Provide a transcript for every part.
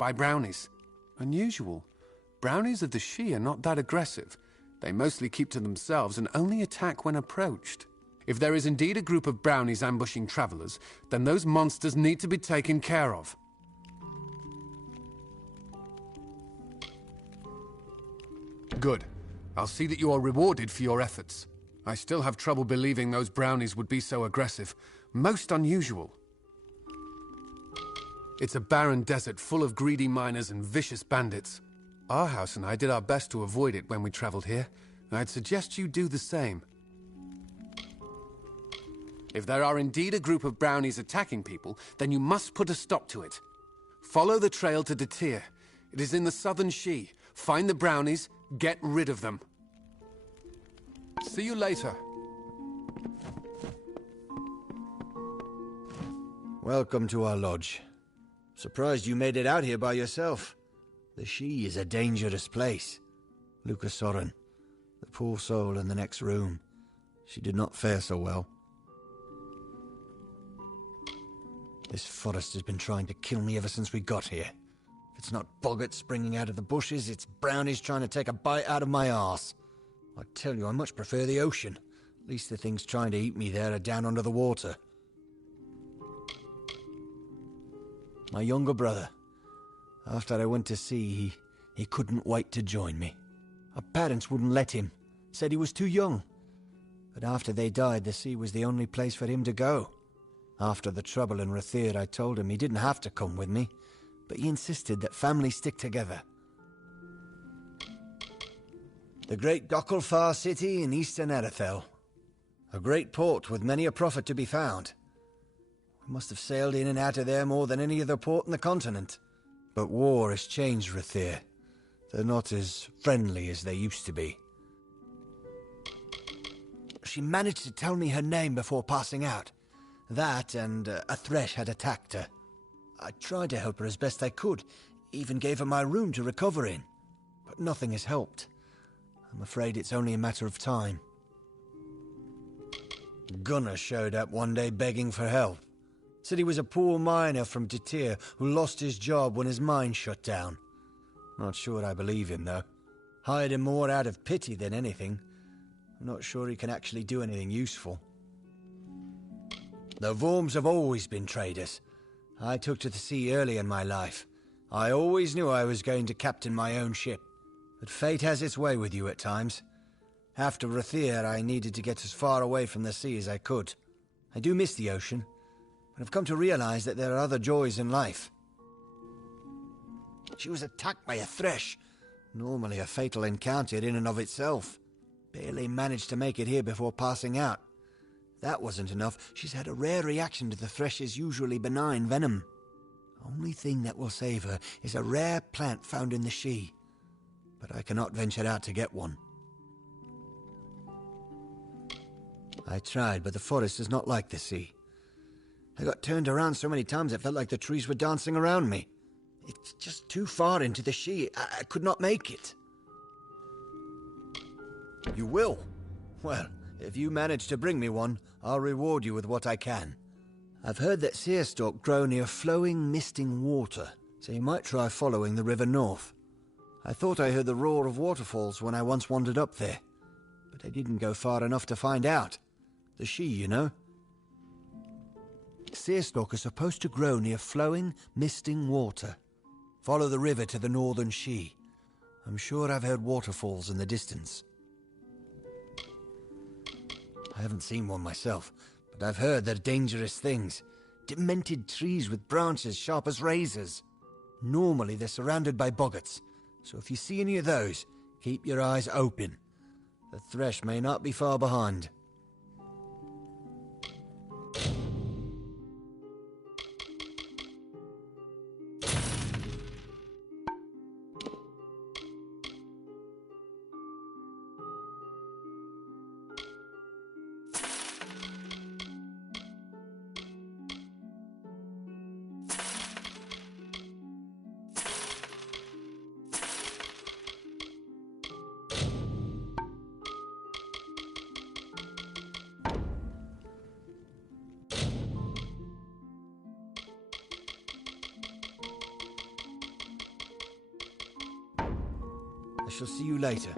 by brownies. Unusual. Brownies of the Shi are not that aggressive. They mostly keep to themselves and only attack when approached. If there is indeed a group of brownies ambushing travelers, then those monsters need to be taken care of. Good. I'll see that you are rewarded for your efforts. I still have trouble believing those brownies would be so aggressive. Most unusual. It's a barren desert full of greedy miners and vicious bandits. Our house and I did our best to avoid it when we traveled here. I'd suggest you do the same. If there are indeed a group of brownies attacking people, then you must put a stop to it. Follow the trail to Detir. It is in the southern Shi. Find the brownies, get rid of them. See you later. Welcome to our lodge. Surprised you made it out here by yourself. The Shi is a dangerous place. Lucas Soren, the poor soul in the next room. She did not fare so well. This forest has been trying to kill me ever since we got here. If it's not boggarts springing out of the bushes, it's brownies trying to take a bite out of my arse. I tell you, I much prefer the ocean. At least the things trying to eat me there are down under the water. My younger brother. After I went to sea, he couldn't wait to join me. Our parents wouldn't let him. Said he was too young. But after they died, the sea was the only place for him to go. After the trouble in Rathir, I told him he didn't have to come with me, but he insisted that families stick together. The great Gokkulfar city in eastern Erethel. A great port with many a profit to be found. We must have sailed in and out of there more than any other port in the continent. But war has changed Rathir. They're not as friendly as they used to be. She managed to tell me her name before passing out. That and a thresh had attacked her. I tried to help her as best I could, even gave her my room to recover in. But nothing has helped. I'm afraid it's only a matter of time. Gunnar showed up one day begging for help. Said he was a poor miner from Detir who lost his job when his mine shut down. Not sure I believe him, though. Hired him more out of pity than anything. I'm not sure he can actually do anything useful. The Worms have always been traders. I took to the sea early in my life. I always knew I was going to captain my own ship. But fate has its way with you at times. After Rathir, I needed to get as far away from the sea as I could. I do miss the ocean, but I've come to realize that there are other joys in life. She was attacked by a thresh. Normally a fatal encounter in and of itself. Barely managed to make it here before passing out. That wasn't enough. She's had a rare reaction to the thresh's usually benign venom. Only thing that will save her is a rare plant found in the Shi. But I cannot venture out to get one. I tried, but the forest is not like the sea. I got turned around so many times it felt like the trees were dancing around me. It's just too far into the Shi. I could not make it. You will? Well, if you manage to bring me one, I'll reward you with what I can. I've heard that seerstalk grow near flowing, misting water, so you might try following the river north. I thought I heard the roar of waterfalls when I once wandered up there, but I didn't go far enough to find out. The Shi, you know. Seerstalk are supposed to grow near flowing, misting water. Follow the river to the northern Shi. I'm sure I've heard waterfalls in the distance. I haven't seen one myself, but I've heard they're dangerous things. Demented trees with branches sharp as razors. Normally they're surrounded by boggarts, so if you see any of those, keep your eyes open. The thresh may not be far behind. I shall see you later.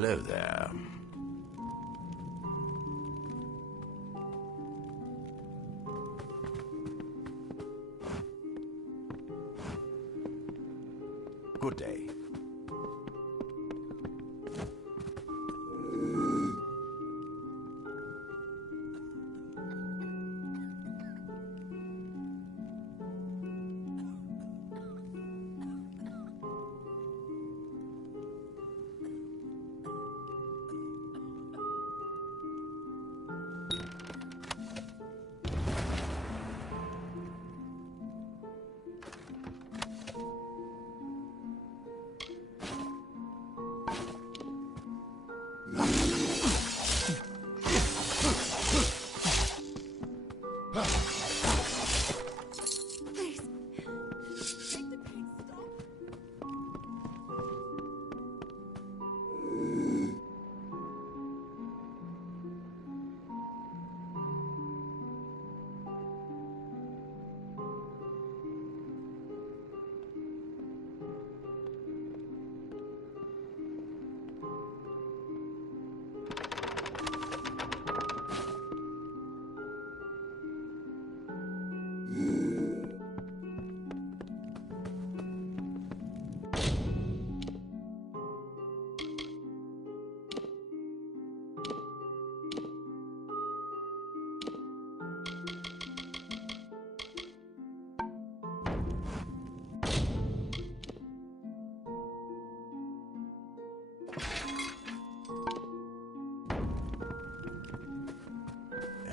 Hello there. Good day.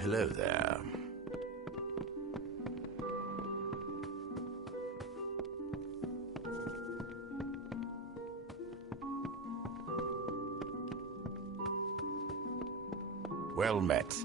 Hello there. Well met.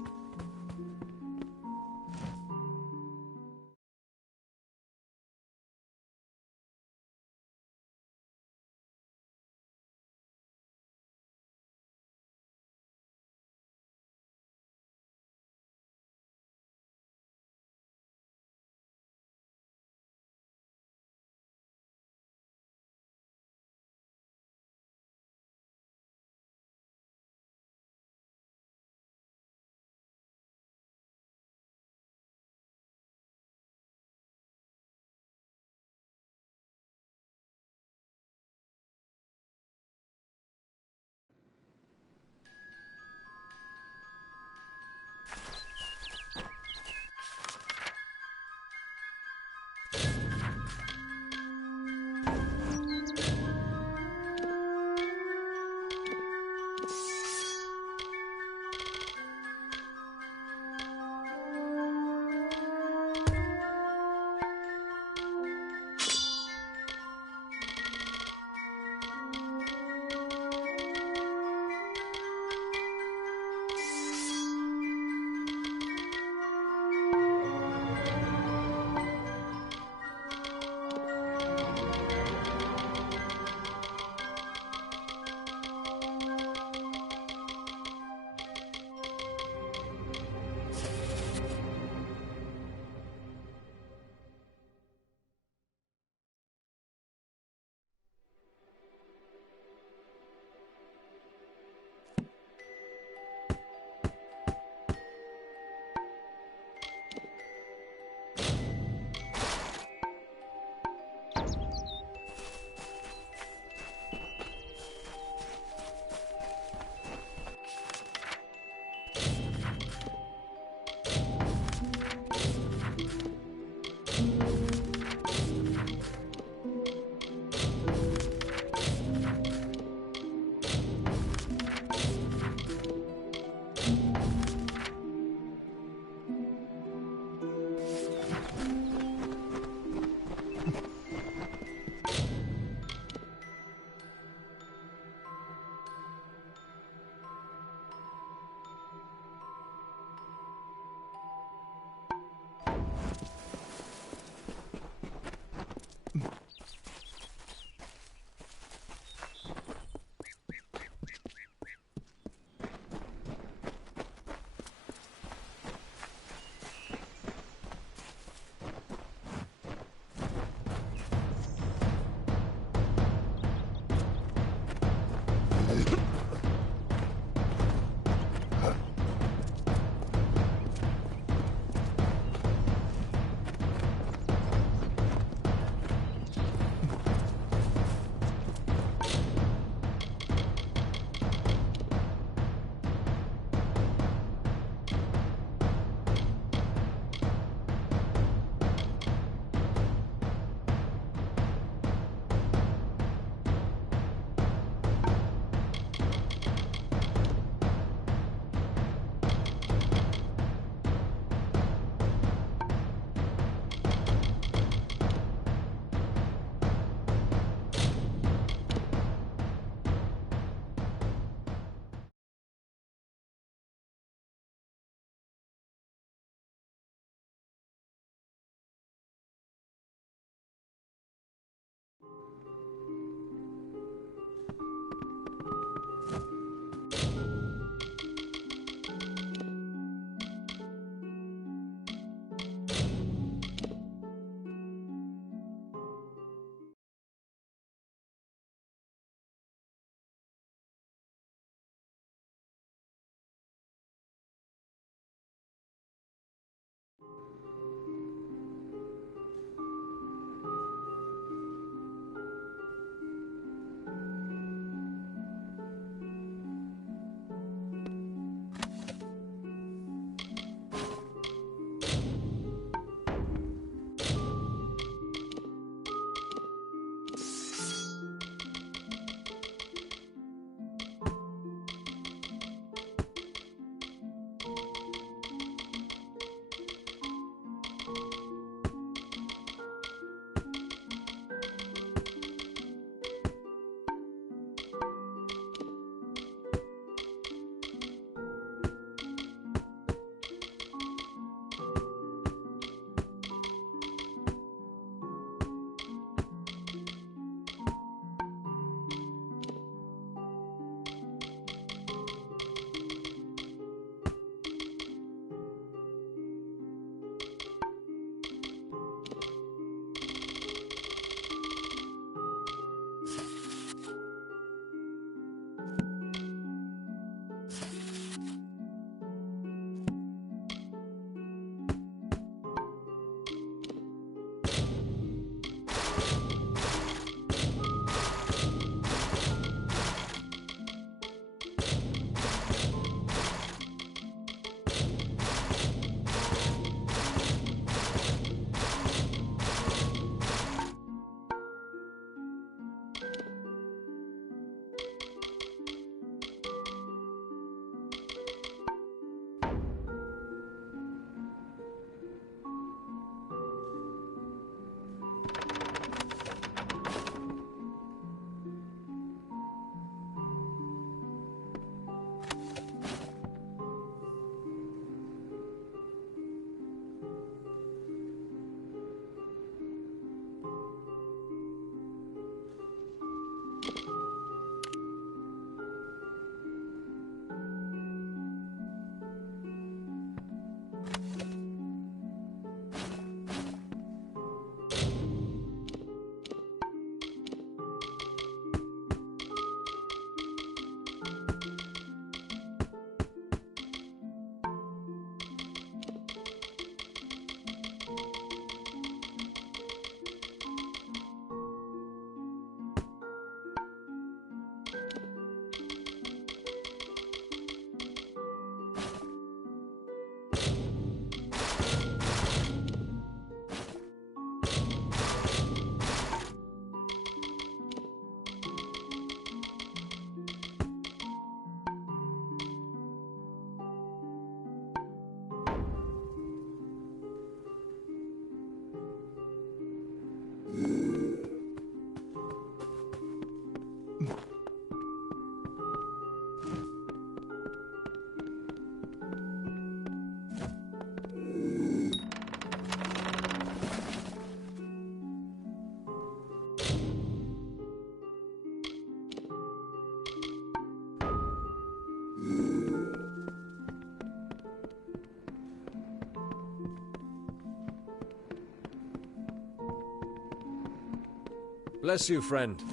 Bless you, friend.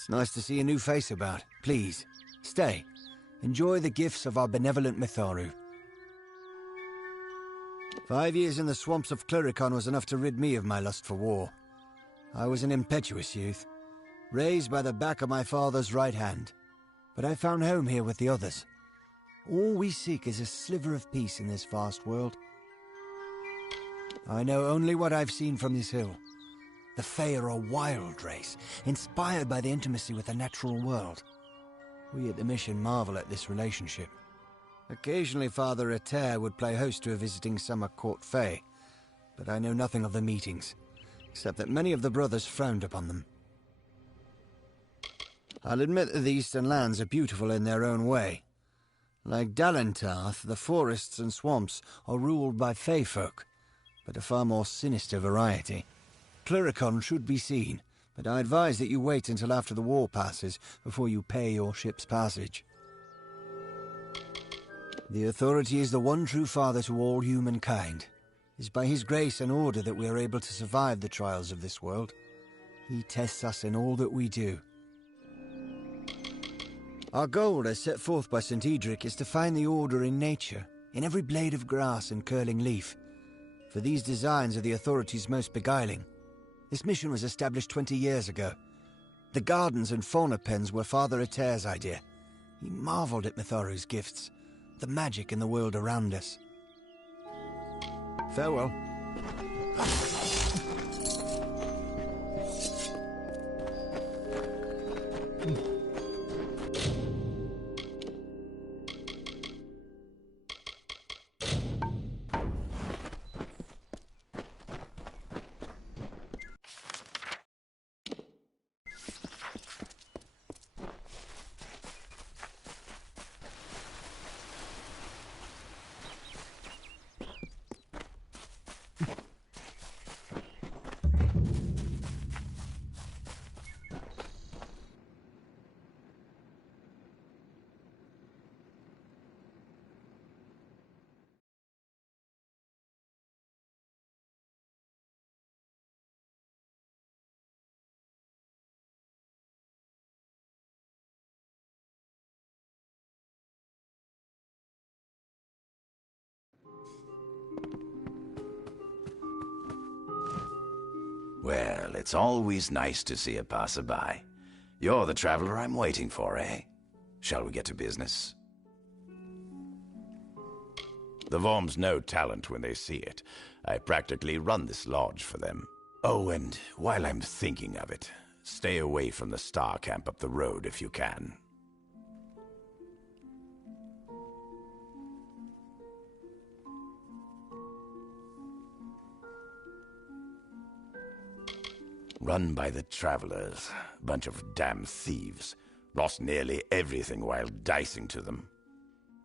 It's nice to see a new face about. Please, stay. Enjoy the gifts of our benevolent Mitharu. 5 years in the swamps of Cluricon was enough to rid me of my lust for war. I was an impetuous youth, raised by the back of my father's right hand. But I found home here with the others. All we seek is a sliver of peace in this vast world. I know only what I've seen from this hill. The Fae are a wild race, inspired by the intimacy with the natural world. We at the mission marvel at this relationship. Occasionally Father Eter would play host to a visiting summer court Fae, but I know nothing of the meetings, except that many of the brothers frowned upon them. I'll admit that the Eastern lands are beautiful in their own way. Like Dalentarth, the forests and swamps are ruled by Fae folk, but a far more sinister variety. Cluricon should be seen, but I advise that you wait until after the war passes before you pay your ship's passage. The Authority is the one true father to all humankind. It is by his grace and order that we are able to survive the trials of this world. He tests us in all that we do. Our goal, as set forth by St. Edric, is to find the order in nature, in every blade of grass and curling leaf. For these designs are the Authority's most beguiling. This mission was established 20 years ago. The gardens and fauna pens were Father Eter's idea. He marveled at Mitharu's gifts, the magic in the world around us. Farewell. Well, it's always nice to see a passerby. You're the traveler I'm waiting for, eh? Shall we get to business? The Worms know talent when they see it. I practically run this lodge for them. Oh, and while I'm thinking of it, stay away from the Star Camp up the road if you can. Run by the travelers. Bunch of damn thieves. Lost nearly everything while dicing to them.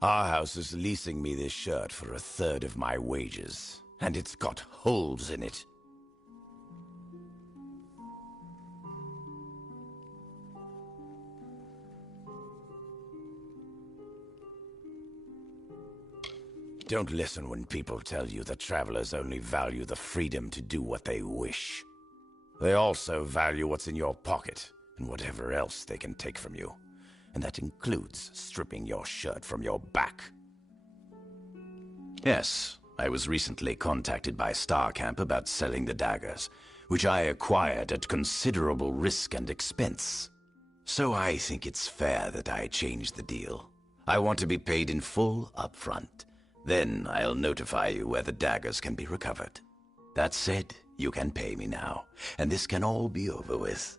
Our house is leasing me this shirt for 1/3 of my wages, and it's got holes in it. Don't listen when people tell you that travelers only value the freedom to do what they wish. They also value what's in your pocket, and whatever else they can take from you. And that includes stripping your shirt from your back. Yes, I was recently contacted by Star Camp about selling the daggers. which I acquired at considerable risk and expense. So I think it's fair that I change the deal. I want to be paid in full up front. Then I'll notify you where the daggers can be recovered. That said, you can pay me now, and this can all be over with.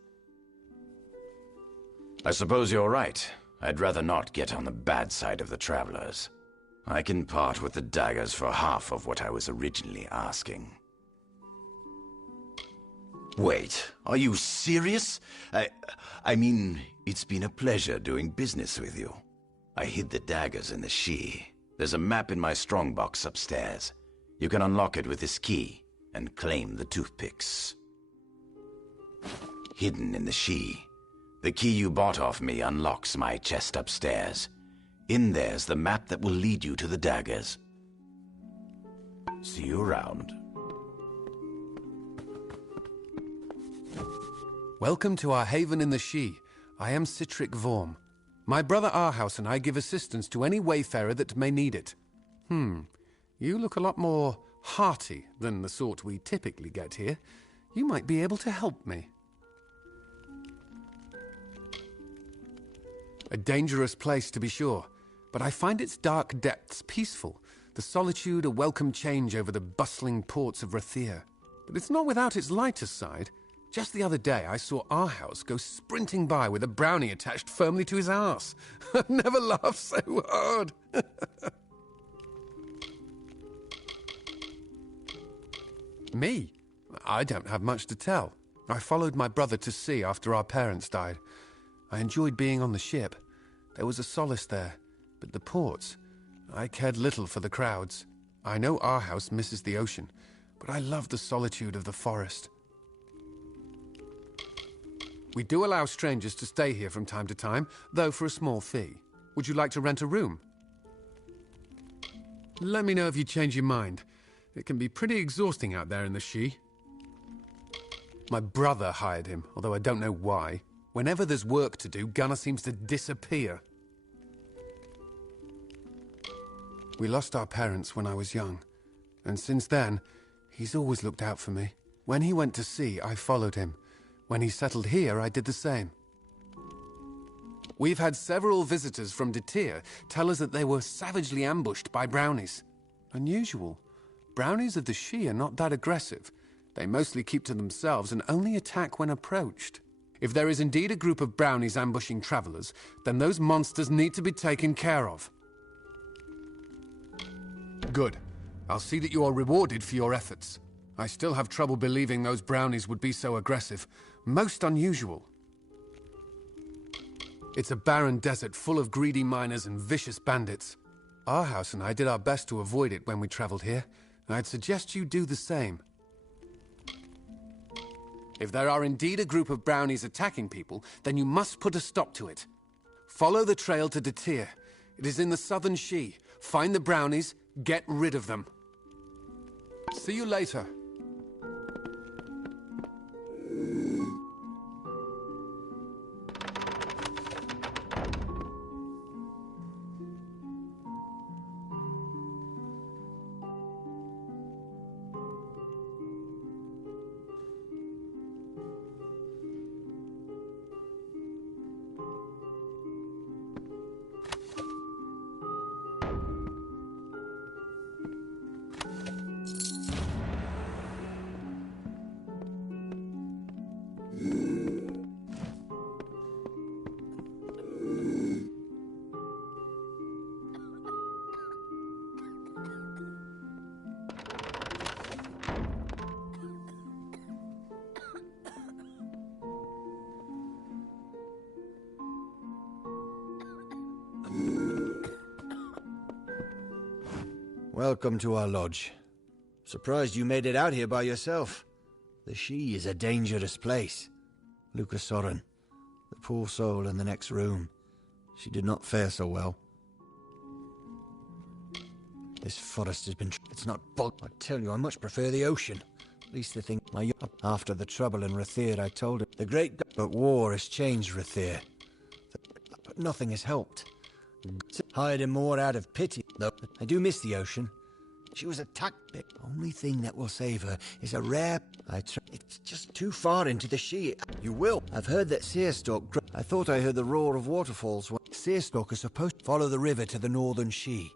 I suppose you're right. I'd rather not get on the bad side of the travelers. I can part with the daggers for half of what I was originally asking. Wait, are you serious? I mean, it's been a pleasure doing business with you. I hid the daggers in the She. There's a map in my strongbox upstairs. You can unlock it with this key and claim the toothpicks. Hidden in the She. The key you bought off me unlocks my chest upstairs. In there's the map that will lead you to the daggers. See you around. Welcome to our haven in the She. I am Citric Vorm. My brother Arhaus and I give assistance to any wayfarer that may need it. You look a lot more hearty than the sort we typically get here. You might be able to help me. A dangerous place, to be sure, but I find its dark depths peaceful, the solitude a welcome change over the bustling ports of Rathir. But it's not without its lighter side. Just the other day, I saw Arhaus go sprinting by with a brownie attached firmly to his arse. I've never laughed so hard. Me? I don't have much to tell. I followed my brother to sea after our parents died. I enjoyed being on the ship. There was a solace there. But the ports, I cared little for the crowds. I know Arhaus misses the ocean, but I love the solitude of the forest. We do allow strangers to stay here from time to time, though for a small fee. Would you like to rent a room? Let me know if you change your mind. It can be pretty exhausting out there in the She. My brother hired him, although I don't know why. Whenever there's work to do, Gunnar seems to disappear. We lost our parents when I was young, and since then, he's always looked out for me. When he went to sea, I followed him. When he settled here, I did the same. We've had several visitors from Detir tell us that they were savagely ambushed by brownies. Unusual. Brownies of the She are not that aggressive. They mostly keep to themselves and only attack when approached. If there is indeed a group of brownies ambushing travelers, then those monsters need to be taken care of. Good. I'll see that you are rewarded for your efforts. I still have trouble believing those brownies would be so aggressive. Most unusual. It's a barren desert full of greedy miners and vicious bandits. Arhaus and I did our best to avoid it when we traveled here. I'd suggest you do the same. If there are indeed a group of brownies attacking people, then you must put a stop to it. Follow the trail to Detir. It is in the southern She. Find the brownies, get rid of them. See you later. Welcome to our lodge. Surprised you made it out here by yourself. The She is a dangerous place. Luca Soren, the poor soul in the next room. She did not fare so well. This forest has been... It's not bulk. I tell you, I much prefer the ocean. At least the thing... After the trouble in Rathir, I told him... The great... But war has changed Rathir. But nothing has helped. Hired him more out of pity, though. I do miss the ocean. She was attacked. The only thing that will save her is a rare... It's just too far into the She. You will. I've heard that Seerstalk... I thought I heard the roar of waterfalls. Seerstalk is supposed to follow the river to the northern She.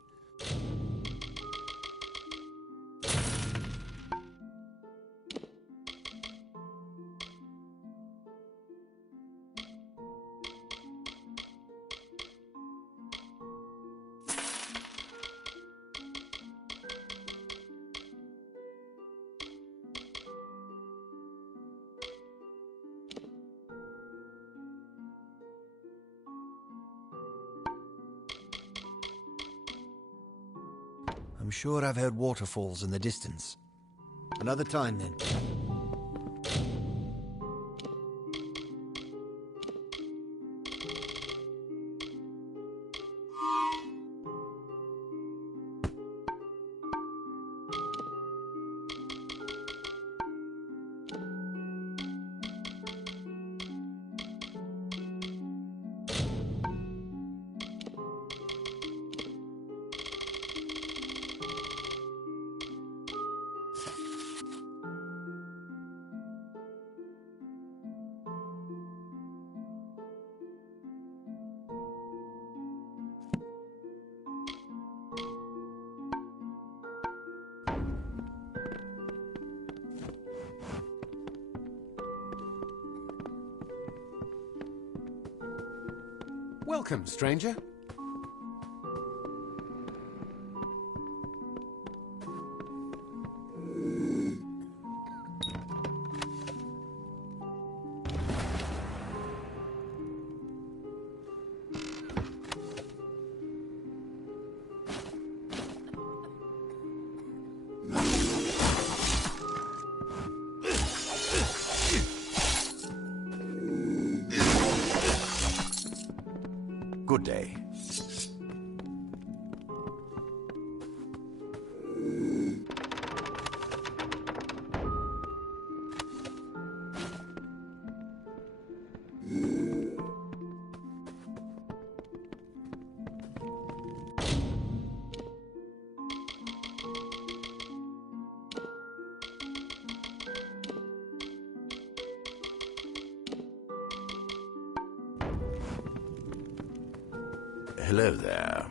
I'm sure I've heard waterfalls in the distance. Another time, then. Welcome, stranger. Good day. Hello there.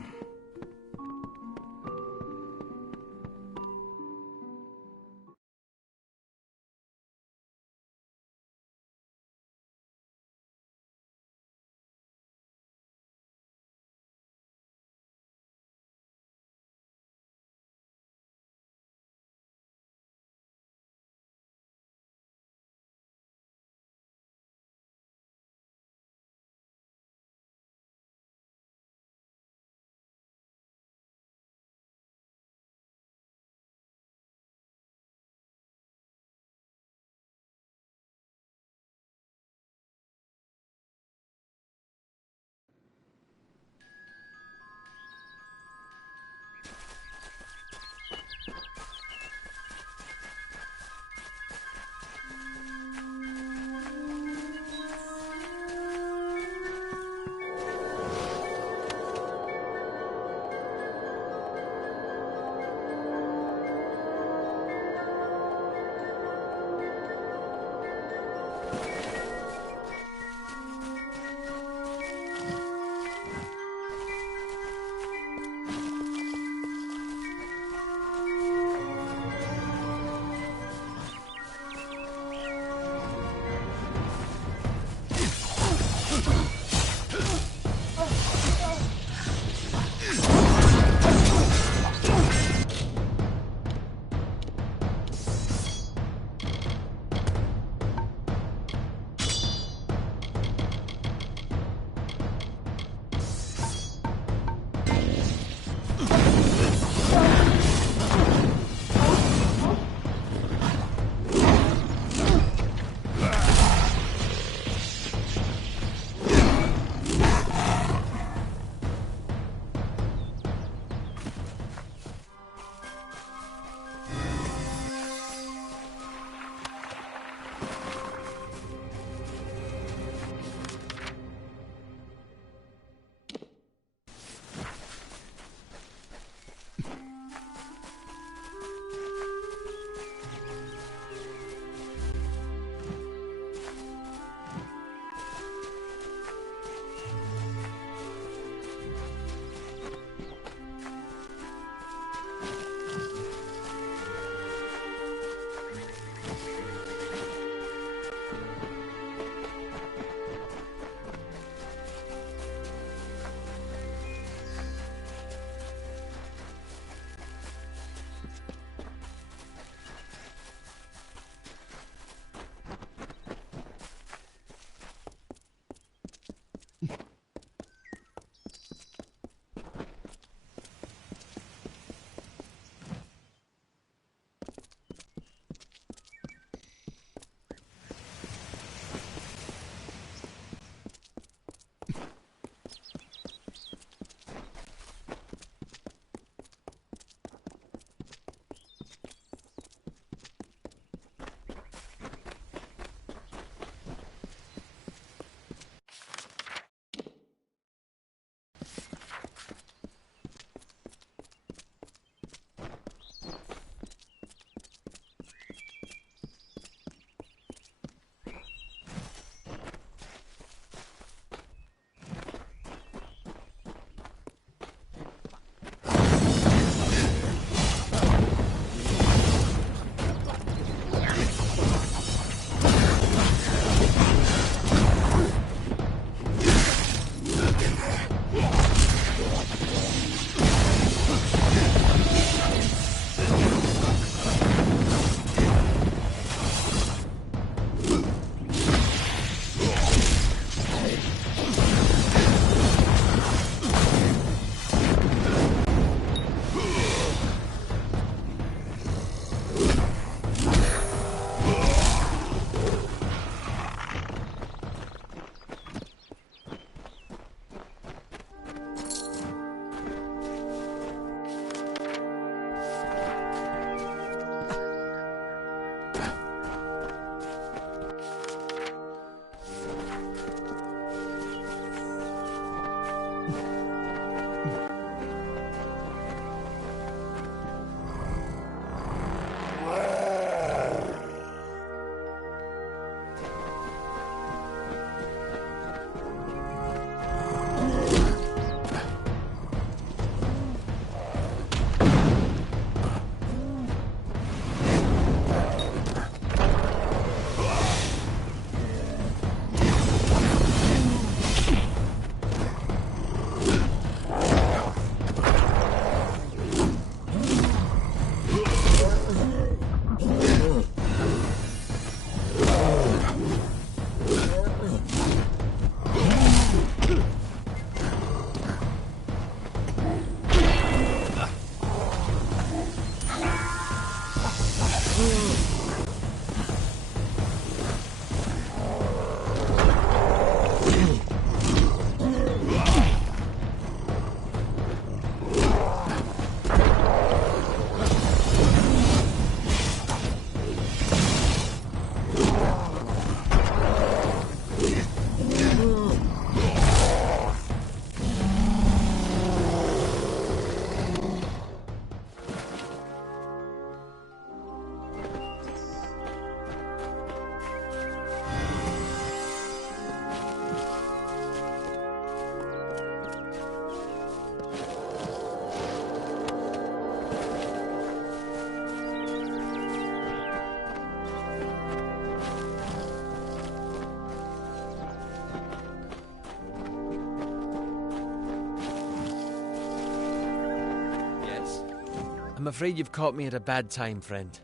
I'm afraid you've caught me at a bad time, friend.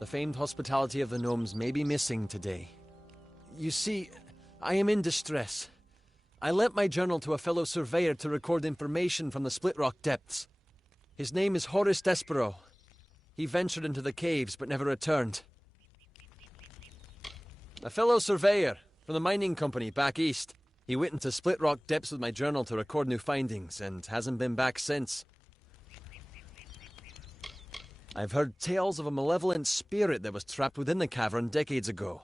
The famed hospitality of the gnomes may be missing today. You see, I am in distress. I lent my journal to a fellow surveyor to record information from the Split Rock depths. His name is Horace Despero. He ventured into the caves but never returned. A fellow surveyor from the mining company back east. He went into Split Rock depths with my journal to record new findings and hasn't been back since. I've heard tales of a malevolent spirit that was trapped within the cavern decades ago.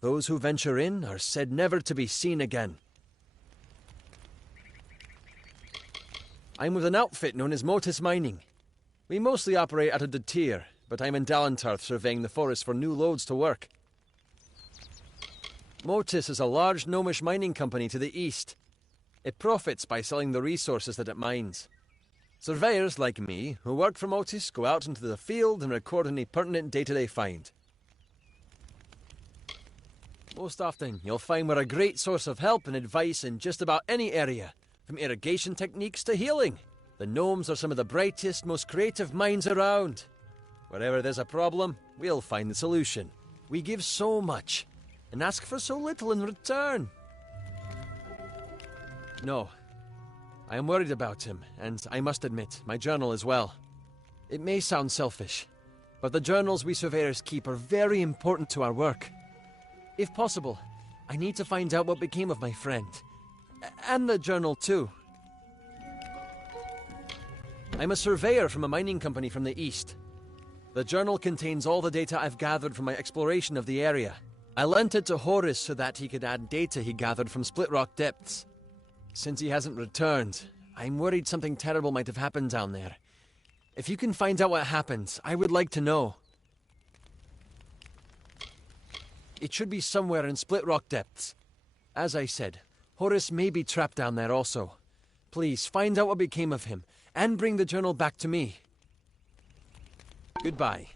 Those who venture in are said never to be seen again. I'm with an outfit known as Motus Mining. We mostly operate out of the tier, but I'm in Dalentarth surveying the forest for new loads to work. Motus is a large gnomish mining company to the east. It profits by selling the resources that it mines. Surveyors like me, who work for Motus, go out into the field and record any pertinent data they find. Most often, you'll find we're a great source of help and advice in just about any area, from irrigation techniques to healing. The gnomes are some of the brightest, most creative minds around. Wherever there's a problem, we'll find the solution. We give so much, and ask for so little in return. No. I am worried about him, and I must admit, my journal as well. It may sound selfish, but the journals we surveyors keep are very important to our work. If possible, I need to find out what became of my friend. And the journal too. I'm a surveyor from a mining company from the east. The journal contains all the data I've gathered from my exploration of the area. I lent it to Horace so that he could add data he gathered from Split Rock depths. Since he hasn't returned, I'm worried something terrible might have happened down there. If you can find out what happened, I would like to know. It should be somewhere in Split Rock depths. As I said, Horace may be trapped down there also. Please, find out what became of him, and bring the journal back to me. Goodbye.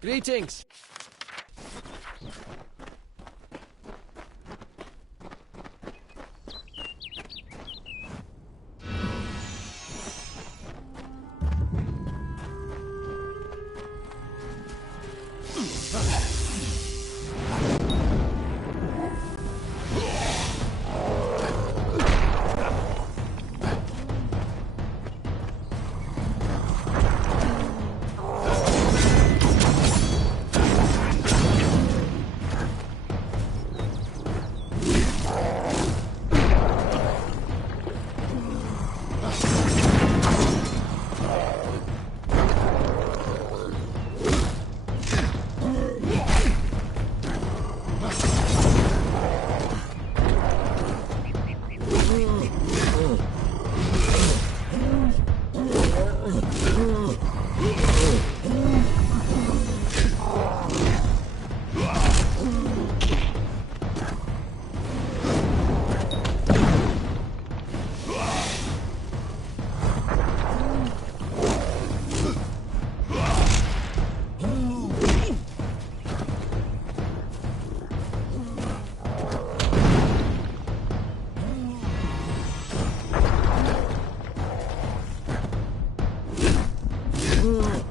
Greetings! Mm-hmm.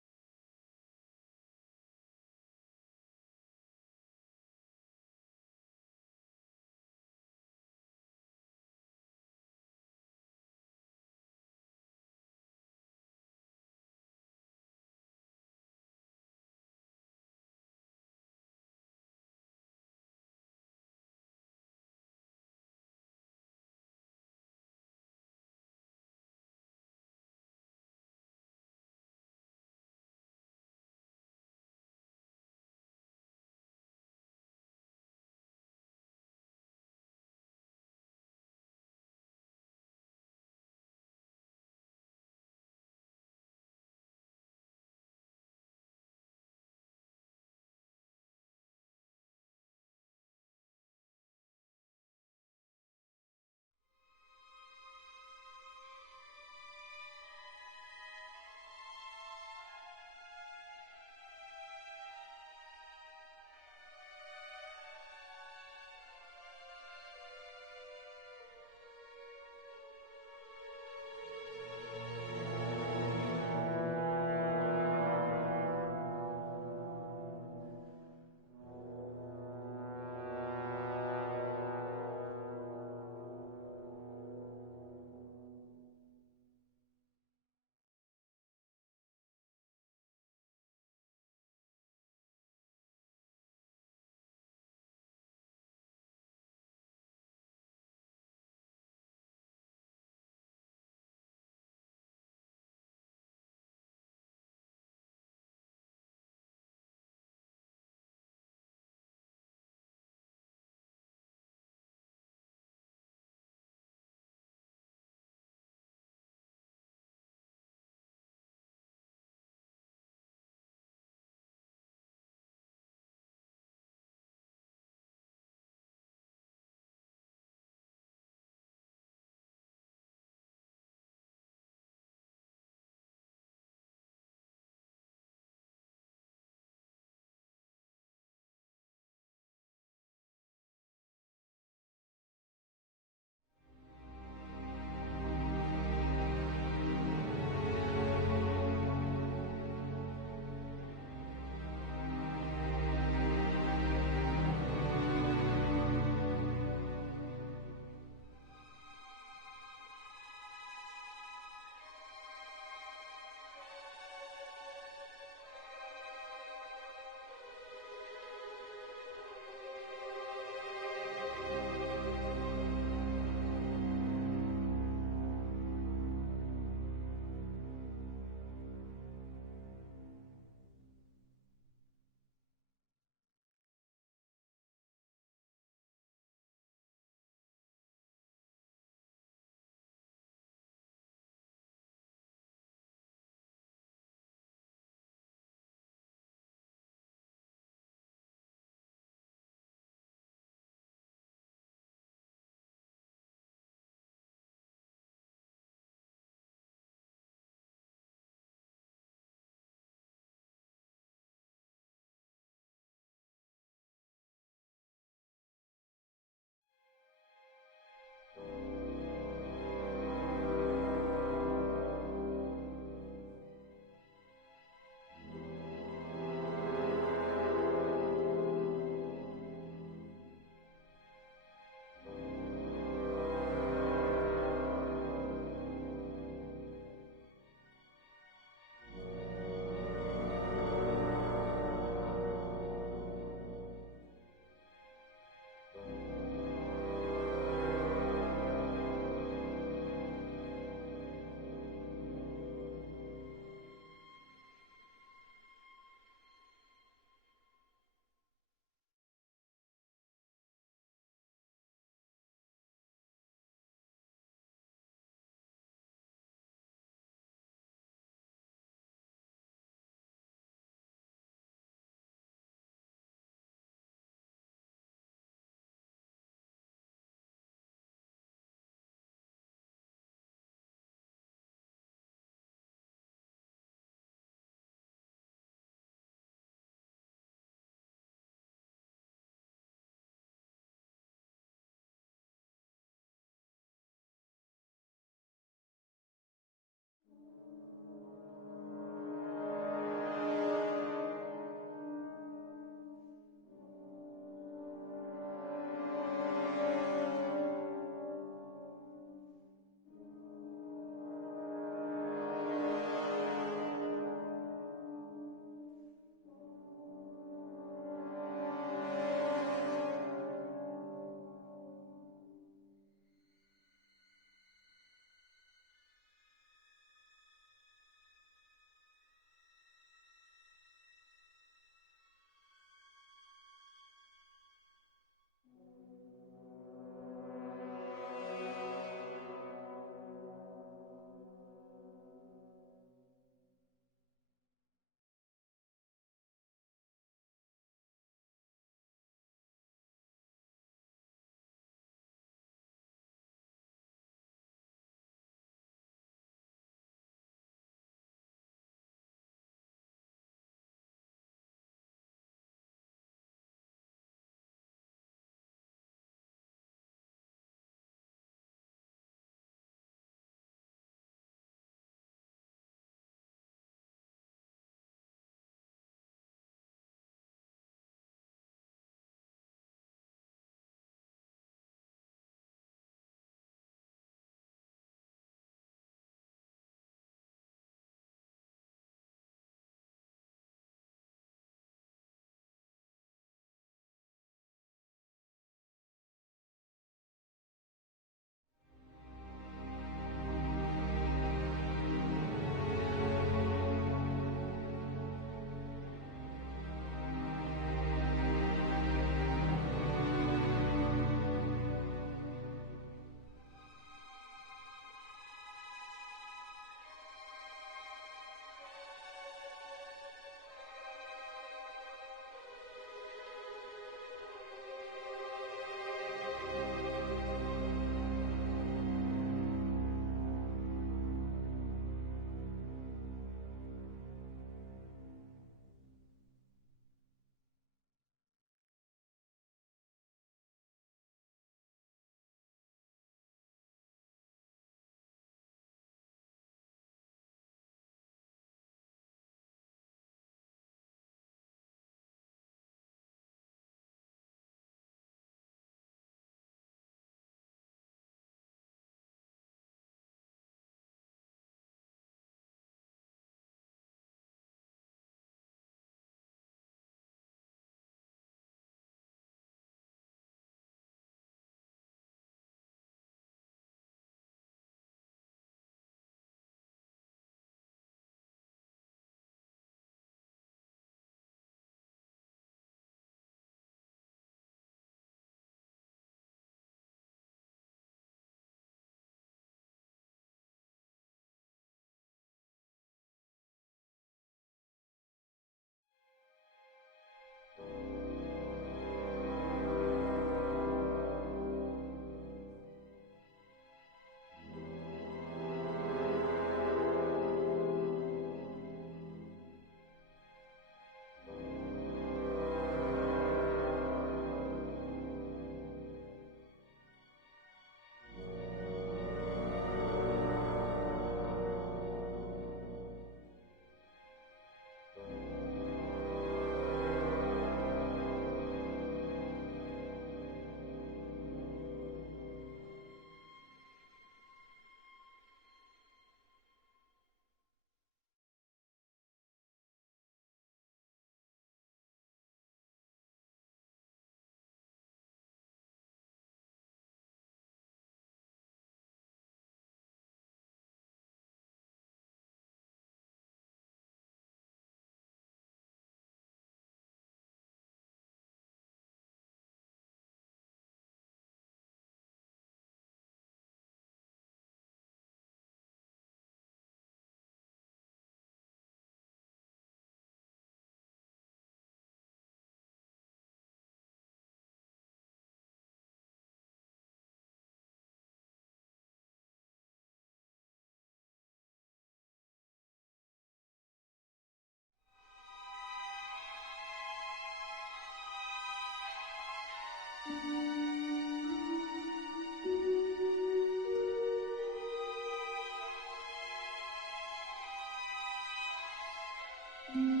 you.